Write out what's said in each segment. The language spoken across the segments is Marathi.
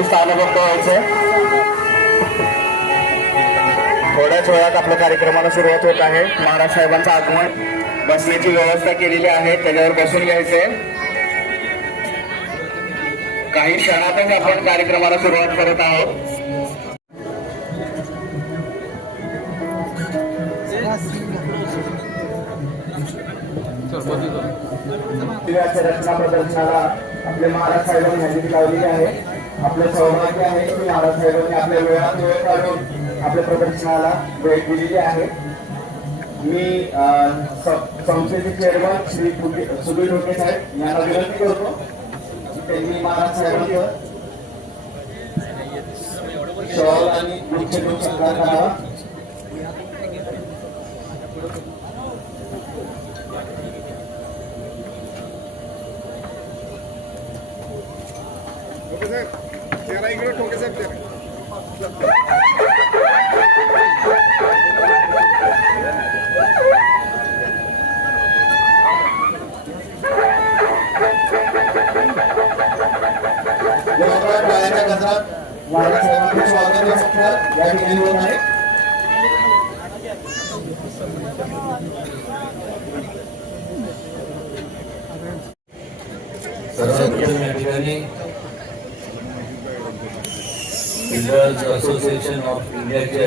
खाली स्थानबद्ध व्हायचं. थोड्याच वेळात आपल्या कार्यक्रमाला सुरुवात होत आहे. महाराज साहेबांचं आगमन, बसण्याची व्यवस्था केलेली आहे, त्याच्यावर बसून घ्यायचे. काही क्षणातच आपण कार्यक्रमाला सुरुवात करत आहोत. रचना प्रदर्शनाला आपले महाराज साहेबांनी हजेरी लावलेली आहे. आपलं सौभाग्य आहे की महाराज साहेबांनी आपल्या वेळात वेळ काढून आपल्या प्रदर्शनाला भेट दिलेली आहे. मी संस्थेचे चेअरमन श्री सुधीर ढोके साहेब यांना विनंती करतो की त्यांनी महाराज साहेबांचं शॉल आणि मुख्य सत्कार करावा. बिल्डर्स असोसिएशन ऑफ इंडियाचे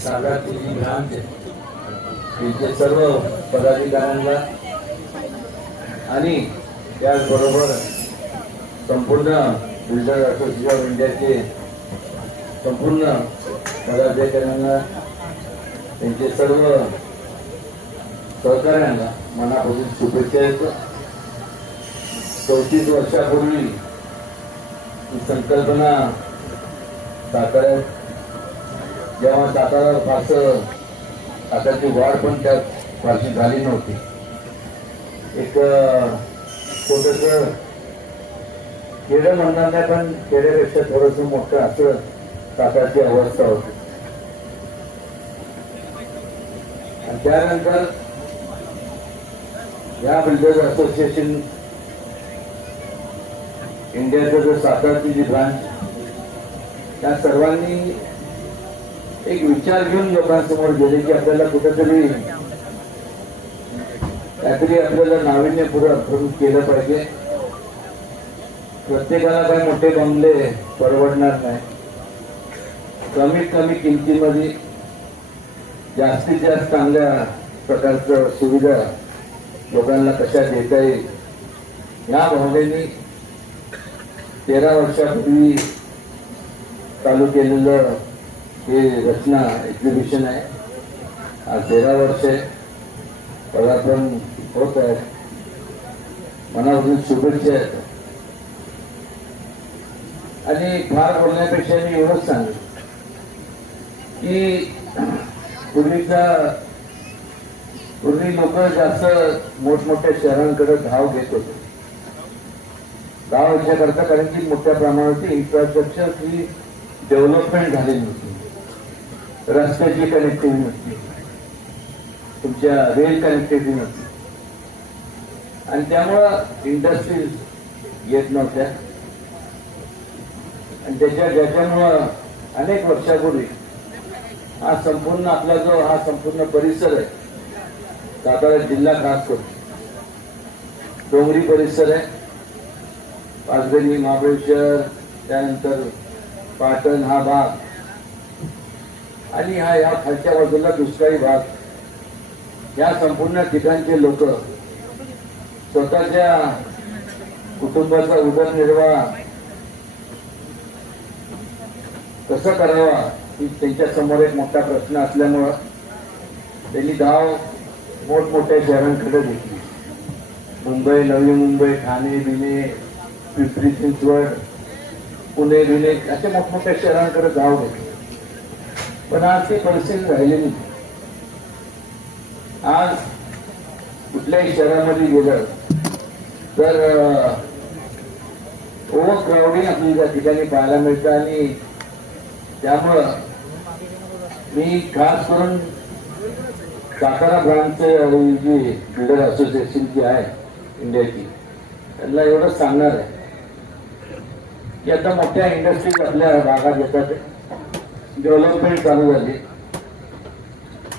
सागाची जी ब्रांच आहे तिथे सर्व पदाधिकाऱ्यांना आणि त्याचबरोबर संपूर्ण बिल्डर्स असोसिएशन ऑफ इंडियाचे संपूर्ण पदाधिकाऱ्यांना त्यांचे सर्व सहकाऱ्यांना मनापासून शुभेच्छा देतो. 34 वर्षापूर्वी ही संकल्पना साताऱ्यात जेव्हा सातारा फारसं सातारची वाढ पण त्यात फारशी झाली नव्हती. एक छोटस खेडं म्हणणार नाही पण खेड्यापेक्षा थोडंसं मोठं असं सातारची अवस्था होती. आणि त्यानंतर या बिल्डर्स असोसिएशन इंडियाचं जो सातारची जी ब्रांच त्या सर्वांनी एक विचार घेऊन लोकांसमोर गेले की आपल्याला कुठेतरी काहीतरी आपल्याला नाविन्यपूर्ण केलं पाहिजे. प्रत्येकाला काही मोठे बंगले परवडणार नाही. कमीत कमी किमतीमध्ये जास्तीत जास्त चांगल्या प्रकारच्या सुविधा लोकांना कशा देता येईल या भावनेने 13 वर्षापूर्वी चालू केलेलं हे रचना एक्झिबिशन आहे. आज 13 वर्ष पदार्पण होत आहे. मनापासून शुभेच्छा आहेत. आणि फार बोलण्यापेक्षा मी एवढंच सांगेन की पूर्वी लोक जास्त मोठमोठ्या शहरांकडे धाव घेत होते. धाव याच्याकरता कारण की मोठ्या प्रमाणात इन्फ्रास्ट्रक्चर ही डेव्हलपमेंट झालेली नव्हती. रस्त्याची कनेक्टिव्हिटी नव्हती, तुमच्या रेल कनेक्टिव्हिटी नव्हती आणि त्यामुळं इंडस्ट्रीज येत नव्हत्या. आणि ज्याच्यामुळं अनेक वर्षापूर्वी हा संपूर्ण आपला जो हा संपूर्ण परिसर आहे सातारा जिल्हा खास करून डोंगरी परिसर आहे. पाचगणी, महाबळेश्वर, त्यानंतर पाटण हा भाग आणि ह्या खालच्या बाजूला दुष्काळी भाग या संपूर्ण ठिकाणचे लोक स्वतःच्या कुटुंबाचा उदरनिर्वाह कसं करावा ही त्यांच्या समोर एक मोठा प्रश्न असल्यामुळं त्यांनी धाव मोठमोठ्या शहरांकडे घेतली. मुंबई, नवी मुंबई, ठाणे, बिने, पिंपरी चिंचवड, पुणे, बिने अशा मोठमोठ्या शहरांकडे धाव घेतली. पण आज ती परिस्थिती राहिली नाही. आज कुठल्याही शहरामध्ये गेलं तर ओव्हर क्राउडिंग आपली त्या ठिकाणी पाहायला मिळतं. आणि त्यामुळं मी खास करून सातारा ब्रांचचे जी बिल्डर असोसिएशन जी आहे इंडियाची त्यांना एवढंच सांगणार आहे की आता मोठ्या इंडस्ट्रीज आपल्या भागात येतात, डेव्हलपमेंट चालू झाली,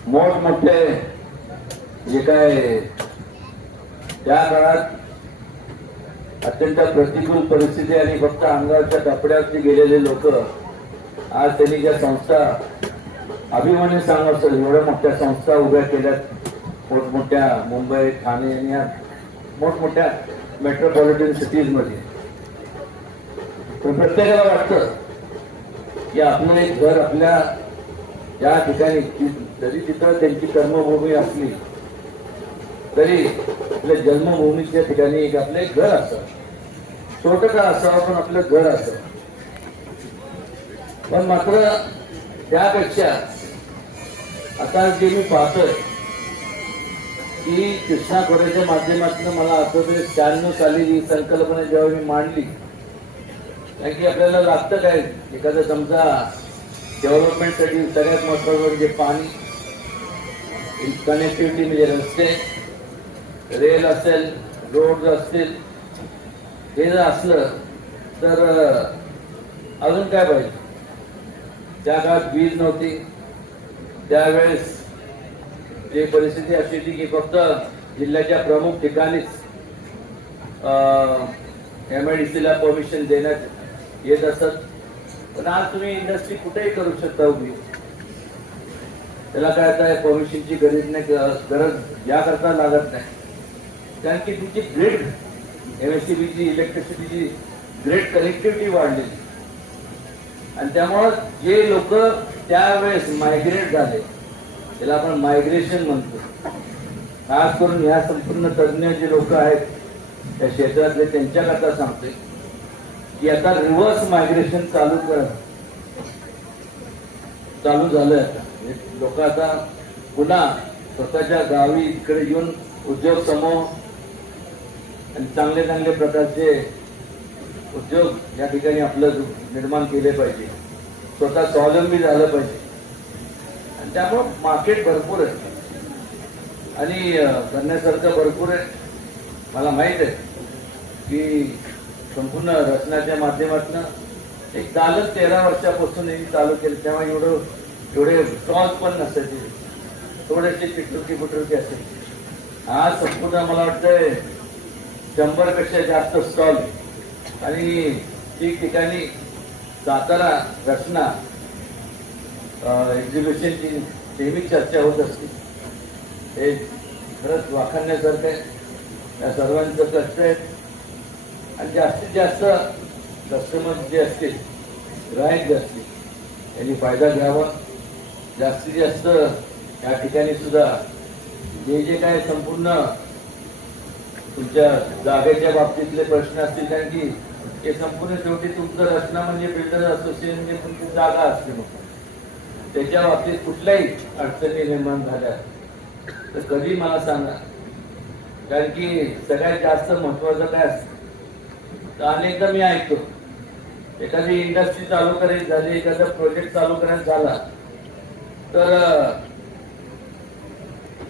मोठमोठे जे काय त्या काळात अत्यंत प्रतिकूल परिस्थिती आणि फक्त अंगाच्या कपड्यावरती गेलेले लोक आज त्यांनी ज्या संस्था अभिमानी सांगत एवढ्या मोठ्या संस्था उभ्या केल्यात मोठमोठ्या मुंबई, ठाणे आणि या मोठमोठ्या मेट्रोपॉलिटन सिटीजमध्ये, पण प्रत्येकाला वाटतं की आपलं एक घर आपल्या या ठिकाणी, जरी तिथं त्यांची कर्मभूमी असली तरी आपल्या जन्मभूमीच्या ठिकाणी एक आपलं एक घर असावं, छोटं का असावं पण आपलं घर असावं. पण मात्र त्यापेक्षा आता जे मी पाहतोय की कृष्णा खोऱ्याच्या माध्यमातून मला आठवतंय 96 साली ही संकल्पना जेव्हा मी मांडली, कारण की आपल्याला लागतं काय एखादं समजा डेव्हलपमेंटसाठी सगळ्यात महत्वाचं म्हणजे पाणी, कनेक्टिव्हिटी म्हणजे रस्ते, रेल असेल, रोड असतील, हे जर असलं तर अजून काय पाहिजे. त्या काळात वीज नव्हती, त्यावेळेस जी परिस्थिती अशी होती की फक्त जिल्ह्याच्या प्रमुख ठिकाणीच MIDC ला परमिशन देण्यात येत असत. पण आज तुम्ही इंडस्ट्री कुठेही करू शकता उभी, त्याला काय आता परमिशनची गरज याकरता लागत नाही, कारण की तुमची ग्रेड MSCBची इलेक्ट्रिसिटीची ग्रेड कनेक्टिव्हिटी वाढलेली, आणि त्यामुळं जे लोक त्यावेळेस मायग्रेट झाले, त्याला आपण मायग्रेशन म्हणतो, खास करून ह्या संपूर्ण तज्ञ जे लोक आहेत त्या क्षेत्रातले त्यांच्याकरता सांगतोय की आता रिव्हर्स मायग्रेशन चालू झालंय. आता लोक आता पुन्हा स्वतःच्या गावी इकडे येऊन उद्योग समूह आणि चांगले चांगले प्रकारचे उद्योग या ठिकाणी आपलं निर्माण केले पाहिजे, स्वतः स्वावलंबी झालं पाहिजे. आणि त्यामुळं मार्केट भरपूर आहे आणि करण्यासारखं भरपूर आहे. मला माहित आहे की संपूर्ण रचनाच्या माध्यमातून एक दालच 13 वर्षापासून चालू केलं, तेव्हा एवढे स्टॉल्स पण नसायचे, थोडेसे चिटुकी असायचे. आज संपूर्ण मला वाटतंय 100 पेक्षा जास्त स्टॉल, आणि ठिकठिकाणी सातारा रचना एक्झिबिशनची नेहमी चर्चा होत असते. हे खरंच वाखाणण्यासारखं आहे. या सर्वांचं कष्ट आहे आणि जास्तीत जास्त कस्टमर जे असतील, ग्राहक जे असतील, यांनी फायदा घ्यावा. जास्तीत जास्त या ठिकाणी सुद्धा जे काय संपूर्ण तुमच्या जागेच्या बाबतीतले प्रश्न असतील, कारण की हे संपूर्ण शेवटी तुमचं रचना म्हणजे बिल्डर असोसिएशन म्हणजे तुमची जागा असते, मग त्याच्या बाबतीत कुठल्याही अडचणी निर्माण झाल्या तर कधी मला सांगा. कारण की सगळ्यात जास्त महत्वाचं काय असतं, तर अनेकदा मी ऐकतो एखादी इंडस्ट्री चालू करायची झाली, एखादा प्रोजेक्ट चालू करायचा झाला तर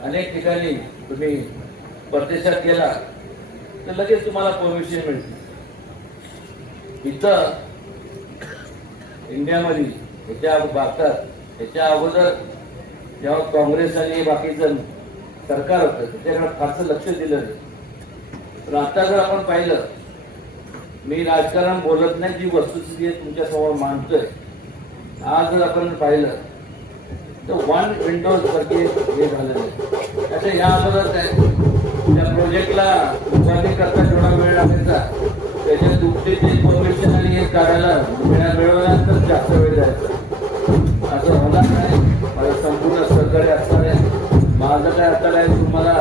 अनेक ठिकाणी तुम्ही परदेशात गेला तर लगेच तुम्हाला परमिशन मिळते. इथं इंडियामध्ये ह्याच्या भारतात ह्याच्या अगोदर जेव्हा काँग्रेस आणि बाकीचं सरकार होतं त्याच्याकडे फारसं लक्ष दिलं नाही. पण आता जर आपण पाहिलं, मी राजकारण बोलत नाही, जी वस्तुस्थिती आहे तुमच्या समोर मांडतोय, आज जर आपण पाहिलं तर 1 विंडोज सारखे हे झालेलं आहे. त्याच्या या अगोदर काय त्या प्रोजेक्टला उभारणी करता जेवढा वेळ लागायचा त्याच्या दुपटीचे इन्फॉर्मेशन आणि हे काढायला मिळवल्यानंतर जास्त वेळ जायचा. असं होणार नाही. मला संपूर्ण सहकार्य असणार आहे. माझं काय आता काय तुम्हाला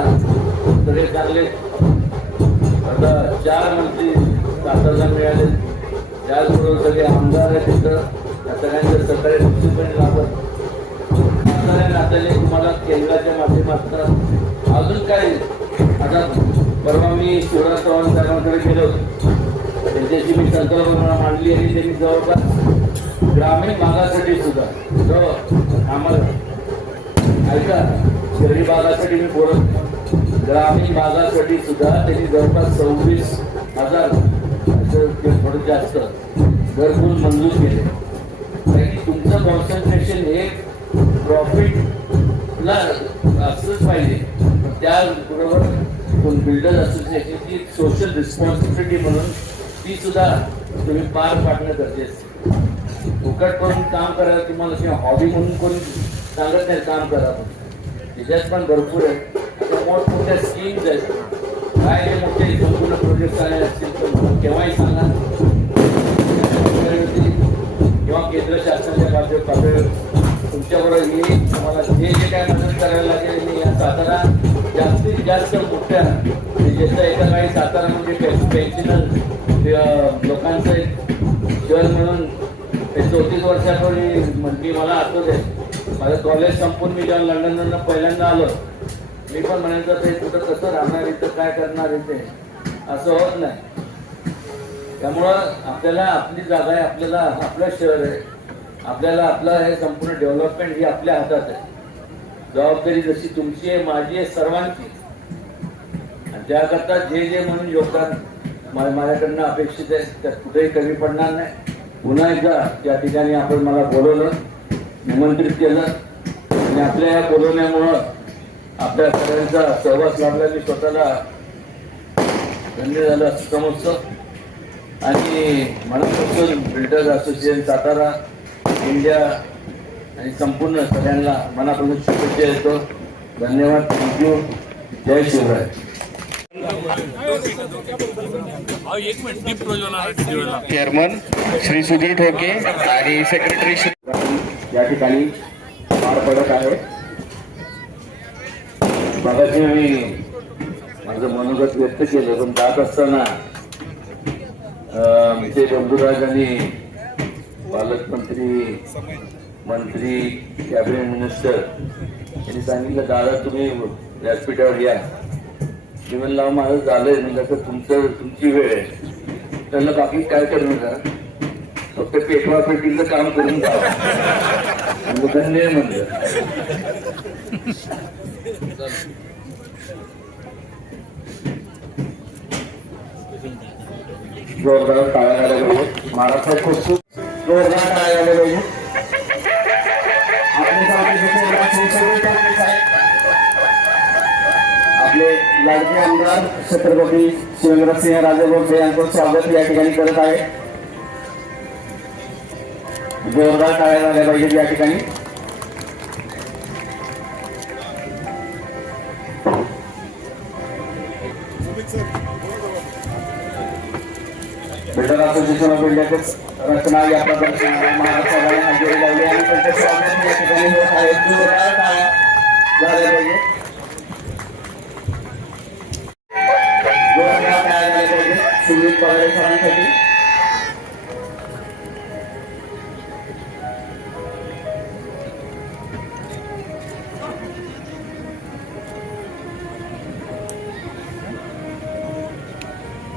सगळे चांगले आता 4 मंत्री सातारला मिळाले, त्याचबरोबर सगळे आमदार आहेत तिथं, त्या सगळ्यांचं सहकार्य निश्चितपणे लाभत. नात्याने तुम्हाला केंद्राच्या माध्यमातून अजून काय, आता परवा मी शिवराज चव्हाण साहेबांकडे गेलो होतो, त्यांच्याशी मी संकल्पना मांडली आणि त्यांनी जवळपास ग्रामीण भागासाठी सुद्धा आम्हाला ऐका, शहरी भागासाठी मी बोलत, ग्रामीण भागासाठी सुद्धा त्यांनी जवळपास 26,000 थोडं जास्त घरकुल मंजूर केले. कारण की तुमचं कॉन्सन्ट्रेशन हे प्रॉफिटला असलंच पाहिजे. त्याबरोबर बिल्डर असोसिएशनची सोशल रिस्पॉन्सिबिलिटी म्हणून ती सुद्धा तुम्ही पार पाडणं गरजेचं. फुकट करून काम करायला तुम्हाला किंवा हॉबी म्हणून कोणी सांगत नाही काम करा, पण त्याच्यात पण भरपूर आहे. आता मोठमोठ्या स्कीम्स आहेत, काय ते मोठे संपूर्ण प्रोजेक्ट आले असतील तर केव्हाही सांगा, किंवा केंद्र शासनाच्या पातळीवर तुमच्याबरोबर येईल. तुम्हाला जे काय मदत करायला लागेल मी या सातारा जास्तीत जास्त मोठ्या ज्याचं एका काही सातारा म्हणजे पेन्शनर लोकांचं एक शहर म्हणून ते 34 वर्षापूर्वी म्हणजे मला आठवत आहे. माझं कॉलेज संपून मी जेव्हा लंडनवरून पहिल्यांदा आलो, मी पण म्हणायचं ते कुठं कसं राहणार इथं, काय करणार इथे, असं होत नाही. त्यामुळं आपल्याला आपली जागा आहे, आपल्याला आपलं शहर आहे, आपल्याला आपलं हे संपूर्ण डेव्हलपमेंट ही आपल्या हातात आहे. जबाबदारी जशी तुमची आहे, माझी आहे, सर्वांची. आणि त्याकरता जे म्हणून योगदान माझ्याकडनं अपेक्षित आहे त्यात कुठेही कमी पडणार नाही. पुन्हा एकदा त्या ठिकाणी आपण मला बोलवलं, निमंत्रित केलं आणि आपल्या या बोलवण्यामुळं आपल्या सगळ्यांचा सहवास लाभला. मी स्वतःला धन्य झालं असं समजतो. आणि मनापासून बिल्डर्स असोसिएशन सातारा, इंडिया आणि संपूर्ण सगळ्यांना मनापासून शुभेच्छा देतो. धन्यवाद. थँक्यू. जय शिवराय. चेअरमन श्री सुधीर ठोके आणि सेक्रेटरी या ठिकाणी पार पडत आहे. मगाशी मी माझं मनोगत व्यक्त केलं, पण जात असताना ते बंधुराज आणि पालकमंत्री, मंत्री, कॅबिनेट मिनिस्टर यांनी सांगितलं दादा तुम्ही व्यासपीठावर या. मी म्हणलं माझं झालंय, म्हणजे आता तुमची वेळ आहे. त्यांना बाकी काय करणार, फक्त पेटवा पेटीचं काम करून जावं धन्य म्हणलं. जोरदार टाळ्या झाल्या पाहिजे. महाराष्ट्रात खूप जोरदार टाळ्या झाल्या पाहिजे. आपले लाडके आमदार छत्रपती शिवेंद्रसिंह राजे भोसले यांचं स्वागत या ठिकाणी करत आहे. जोरदार टाळ्या झाल्या पाहिजेत या ठिकाणी. बिल्डर असोसिएशन ऑफ इंडियाचे रचना या प्रदर्शनाला महाराष्ट्राला हजेरी लावली आणि त्यांचे स्वागत या ठिकाणी होत आहे. जोरदार टाळ्या झाल्या पाहिजे. जोरदार टाळ्या झाल्या पाहिजे सुमित पवार सरांसाठी.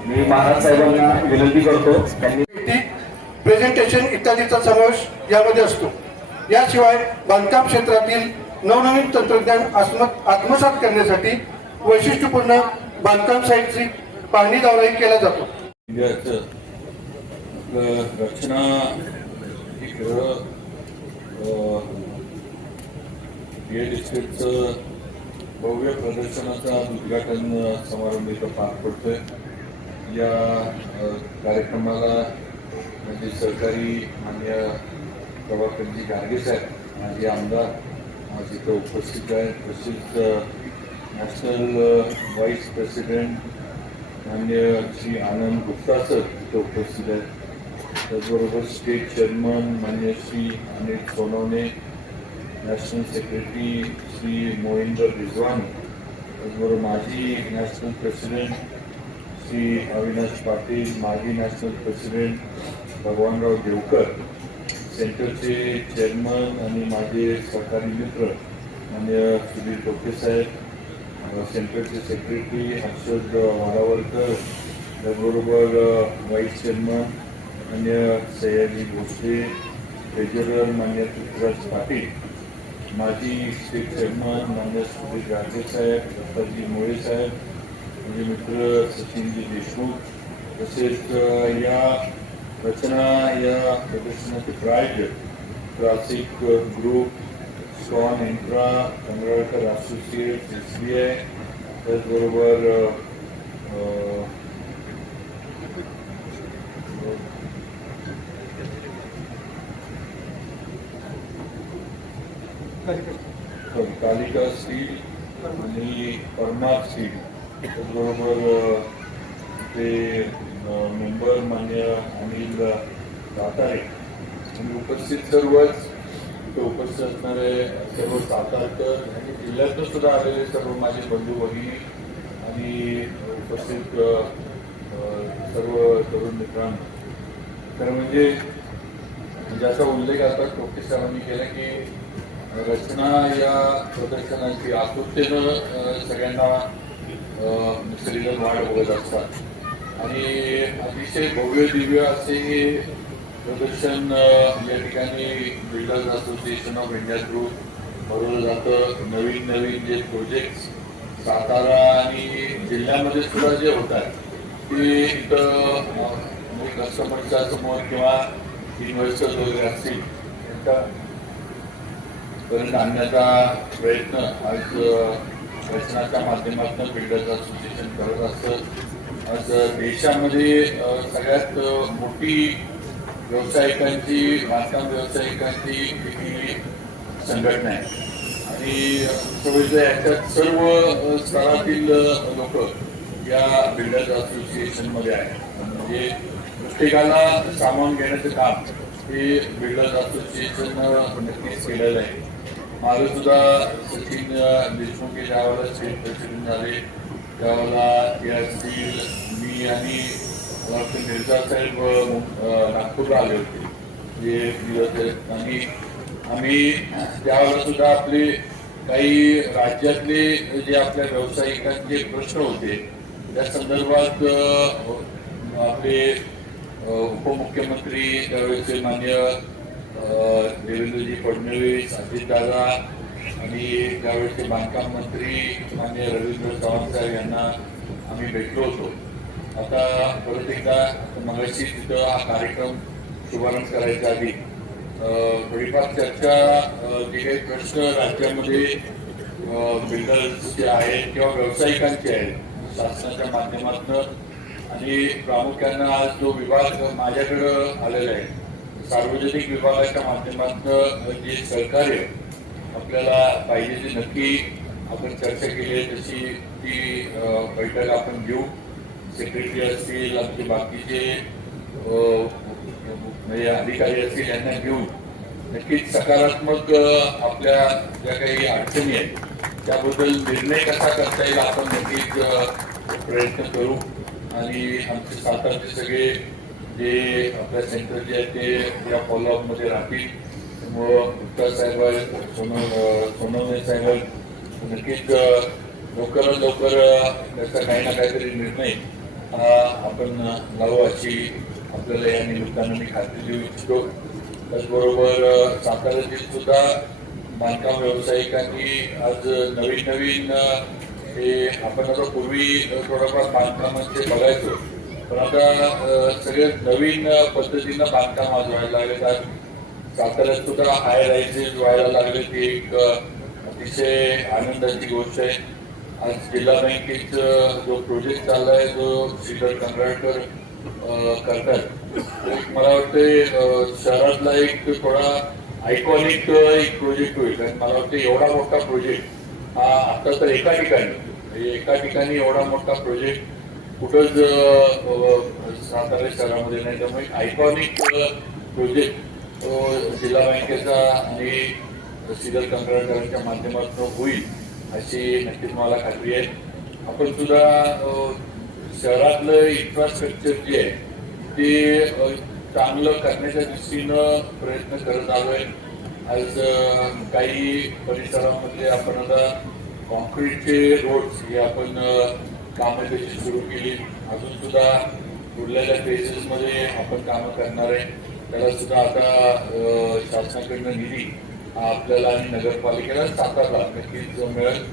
मी महाराज साहेबांना विनंती करतो त्यांनी प्रेझेंटेशन इत्यादीचा समावेश यामध्ये असतो. याशिवाय बांधकाम क्षेत्रातील नवनवीन तंत्रज्ञान आत्मसात करण्यासाठी वैशिष्ट्यपूर्ण बांधकाम साईटची पाहणी दौराही केला जातो. रचना रिअल इस्टेटचं भव्य प्रदर्शनाचा उद्घाटन समारंभ इथं पार पडतोय. या कार्यक्रमाला म्हणजे सहकारी मान्य प्रभाकरजी गाडगे साहेब माझे आमदार आज इथं उपस्थित आहेत. तसेच नॅशनल व्हाईस प्रेसिडेंट मान्य श्री आनंद गुप्ता सर इथं उपस्थित आहेत. त्याचबरोबर स्टेट चेअरमन मान्य श्री अनिल सोनवणे, नॅशनल सेक्रेटरी श्री मोहिंदर रिजवानी, त्याचबरोबर माजी नॅशनल प्रेसिडेंट श्री अविनाश पाटील, माजी नॅशनल प्रेसिडेंट भगवानराव देवकर, सेंटरचे चेअरमन आणि माझे सहकारी मित्र मान्य सुधीर टोके साहेब, सेंटरचे सेक्रेटरी हर्षद वालावलकर, त्याचबरोबर व्हाईस चेअरमन मान्य सयाजी भोसले, ट्रेजरर मान्य पृथ्वीराज पाटील, माजी स्टेट चेअरमन मान्य सुधीर गाडगे साहेब, दत्ताजी मोळे साहेब, माझे मित्र सचिनजी देशमुख, तसेच या रचना या प्रदर्शनाचे प्रायोजक क्लासिक ग्रुप, स्कॉन इंट्रा, कंगराळकर असोसिएट्स, SBI, त्याचबरोबर कालिका स्टील आणि परमार स्टील, त्याचबरोबर ते मेंबर मान्य अनिल सातारे आणि उपस्थित सर्वच इथे उपस्थित असणारे सर्व सातारकर आणि जिल्ह्यातून सुद्धा आलेले सर्व माझे बंधू भगिनी आणि उपस्थित सर्व तरुण मित्रांनो, तर म्हणजे ज्याचा उल्लेख आता टोपे सरांनी केला की रचना या प्रदर्शनाची आतुरतेनं सगळ्यांना सगळीजण वाट बघत असतात आणि अतिशय भव्य दिव्य असे हे प्रदर्शन या ठिकाणी builders association of India through भरवलं जातं. नवीन नवीन जे प्रोजेक्ट्स सातारा आणि जिल्ह्यामध्ये सुद्धा जे होतात ते इथं कस्टमरच्या समोर किंवा इन्व्हेस्टर्स वगैरे असतील पर्यंत आणण्याचा प्रयत्न आज रचनाच्या माध्यमातून बिल्डर्स असोसिएशन करत असतं. आज देशामध्ये सगळ्यात मोठी व्यावसायिकांची, बांधकाम व्यावसायिकांची ही संघटना आहे आणि याच्यात सर्व स्तरातील लोक या बिल्डर्स असोसिएशनमध्ये आहेत. म्हणजे प्रत्येकाला सामावून घेण्याचं काम हे बिल्डर्स असोसिएशन नक्कीच केलेलं आहे. माझं सुद्धा सचिन देशमुख ज्यावेळेला स्टेट प्रेसिडेंट झाले त्यावेळेला या असतील मी आणि मिर्झा साहेब नागपूरला आले होते जे दिवस आणि आम्ही त्यावेळेला सुद्धा आपले काही राज्यातले जे आपल्या व्यावसायिकांचे प्रश्न होते त्या संदर्भात आपले उपमुख्यमंत्री त्यावेळेचे मान्य देवेंद्रजी फडणवीस, अजितदादा आणि त्यावेळेचे बांधकाम मंत्री मान्य रवींद्र चव्हाण साहेब यांना आम्ही भेटलो होतो. आता परत एकदा मगाशी तिथं हा कार्यक्रम शुभारंभ करायच्या आधी थोडीफार चर्चा जे काही प्रश्न राज्यामध्ये बिल्डर्सचे आहेत किंवा व्यावसायिकांचे आहेत शासनाच्या माध्यमातून आणि प्रामुख्यानं आज जो विभाग माझ्याकडं आलेला आहे सार्वजनिक विभागाच्या माध्यमातून जे सहकार्य आपल्याला पाहिजे ते नक्की आपण चर्चा केली आहे तशी ती बैठक आपण घेऊ. सेक्रेटरी असतील, आमचे बाकीचे म्हणजे अधिकारी असतील यांना घेऊन नक्कीच सकारात्मक आपल्या ज्या काही अडचणी आहेत त्याबद्दल निर्णय कसा करता येईल आपण नक्कीच प्रयत्न करू आणि आमचे सातारचे सगळे जे आपल्या सेंटर जे आहे ते या फॉलोअपमध्ये राहतील. त्यामुळं गुप्ता साहेब, सोनवणे साहेब नक्कीच लवकरात लवकर त्याचा काही ना काहीतरी निर्णय आपण लावू अशी आपल्याला या निमित्तानं मी खात्री देऊ इच्छितो. त्याचबरोबर साताऱ्यातील सुद्धा बांधकाम व्यावसायिकांनी आज नवीन नवीन हे आपण आता पूर्वी थोडंफार बांधकामांचे बघायचो पण आता सगळे नवीन पद्धतीनं बांधकाम आज व्हायला लागले. आज साताऱ्यात सुद्धा हाय रायझेस व्हायला लागले ती एक अतिशय आनंदाची गोष्ट आहे. आज जिल्हा बँकेचा जो प्रोजेक्ट चाललाय जो श्रीधर कंगराळकर करतात मला वाटतं शहरातला एक थोडा आयकॉनिक एक प्रोजेक्ट होईल. कारण मला वाटतं एवढा मोठा प्रोजेक्ट हा आता तर एका ठिकाणी एवढा मोठा प्रोजेक्ट कुठंच सातारा शहरामध्ये नाही. त्यामुळे आयकॉनिक प्रोजेक्ट जिल्हा बँकेचा आणि श्रीधर कंगराळकरांच्या माध्यमातून होईल अशी नक्कीच मला खात्री आहे. आपण सुद्धा शहरातलं इन्फ्रास्ट्रक्चर जे आहे ते चांगलं करण्याच्या दृष्टीनं प्रयत्न करत आलोय. आज काही परिसरामध्ये आपण आता कॉन्क्रीटचे रोड्स हे आपण कामं त्याची सुरू केली. अजून सुद्धा उरलेल्या फेजेसमध्ये आपण कामं करणार आहे. त्याला सुद्धा आता शासनाकडनं निधी आपल्याला आणि नगरपालिकेला सातारला नक्कीच मिळेल.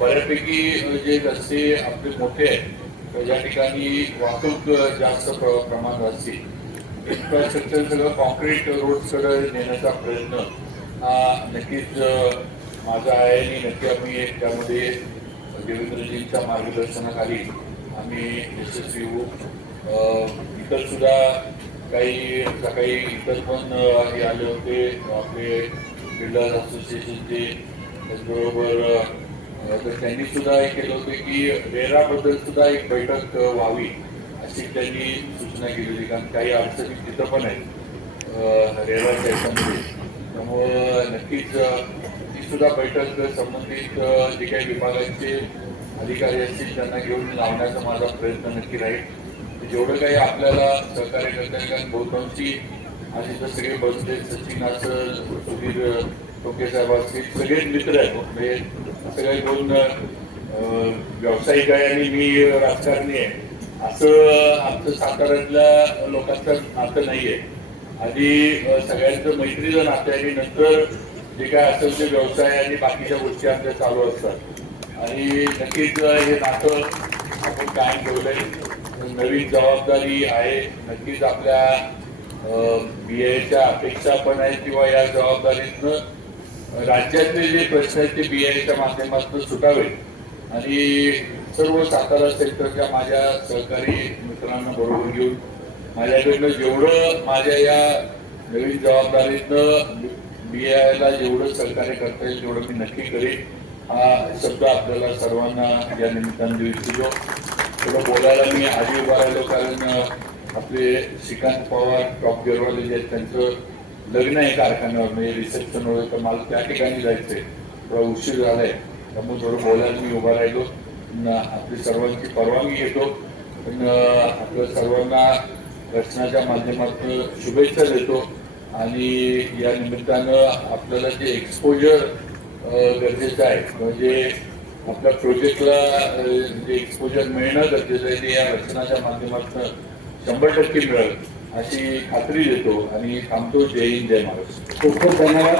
बऱ्यापैकी जे रस्ते आपले मोठे आहेत ज्या ठिकाणी वाहतूक जास्त प्रमाणात असतील इन्फ्रास्ट्रक्चर सगळं कॉन्क्रीट रोड्सकडे नेण्याचा प्रयत्न हा नक्कीच माझा आहे आणि नक्की आम्ही त्यामध्ये देवेंद्रजींच्या मार्गदर्शनाखाली आम्ही यशस्वी होऊ. इतर सुद्धा काही सकाळी इतर पण हे आले होते आपले बिल्डर्स असोसिएशनचे, त्याचबरोबर तर त्यांनी सुद्धा हे केलं होतं की रेराबद्दल सुद्धा एक बैठक व्हावी अशी त्यांनी सूचना केली होती, कारण काही अडचणी तिथं पण आहेत रेराच्या याच्यामध्ये. त्यामुळं नक्कीच ती सुद्धा बैठक संबंधित जे काही विभागाचे अधिकारी असतील त्यांना घेऊन लावण्याचा माझा प्रयत्न नक्की राहील. जेवढं काही आपल्याला सहकार्य करता येईल, कारण बहुतांशी आणि तर सगळे बसले सचिन असेल, सुधीर टोके साहेब असतील, सगळेच मित्र आहेत. म्हणजे सगळे दोन व्यावसायिक आहे आणि मी राजकारणी आहे असं आमचं साताऱ्यातल्या लोकांचं नातं नाही आहे. आधी सगळ्यांचं मैत्रीचं नातं आहे आणि नंतर जे काय असेल ते व्यवसाय आणि बाकीच्या गोष्टी आमच्या चालू असतात. आणि नक्कीच हे नातं आपण कायम ठेवलंय. नवीन जबाबदारी आहे, नक्कीच आपल्या BIAच्या अपेक्षा पण आहेत किंवा या जबाबदारीतनं राज्यातले जे प्रश्न आहेत ते BIAच्या माध्यमातून सुटावेत आणि सर्व सातारा सेक्टरच्या माझ्या सहकारी मित्रांना बरोबर घेऊन माझ्याकडनं जेवढं माझ्या या नवीन जबाबदारीतनं BIAला जेवढं सहकार्य करता येईल तेवढं मी नक्की करेन. हा शब्द आपल्याला सर्वांना या निमित्तानं देऊ इच्छितो. थोडं बोलायला मी आधी उभा राहिलो कारण आपले श्रीकांत पवार टॉप गिअरवाले जे आहेत त्यांचं लग्न आहे कारखान्यावर, म्हणजे रिसेप्शन वगैरे, तर मला त्या ठिकाणी जायचंय, थोडा उशीर झालाय त्यामुळे थोडं बोलायला मी उभा राहिलो. आपली सर्वांची परवानगी घेतो, पण आपल्या सर्वांना रचनाच्या माध्यमातून शुभेच्छा देतो आणि या निमित्तानं आपल्याला जे एक्सपोजर गरजेचं आहे, म्हणजे आपल्या प्रोजेक्टला जे एक्सपोजर मिळणं गरजेचं आहे ते या रचनाच्या माध्यमातून 100% मिळेल अशी खात्री देतो आणि थांबतो. जय हिंद, जय महाराष्ट्र. खूप खूप धन्यवाद.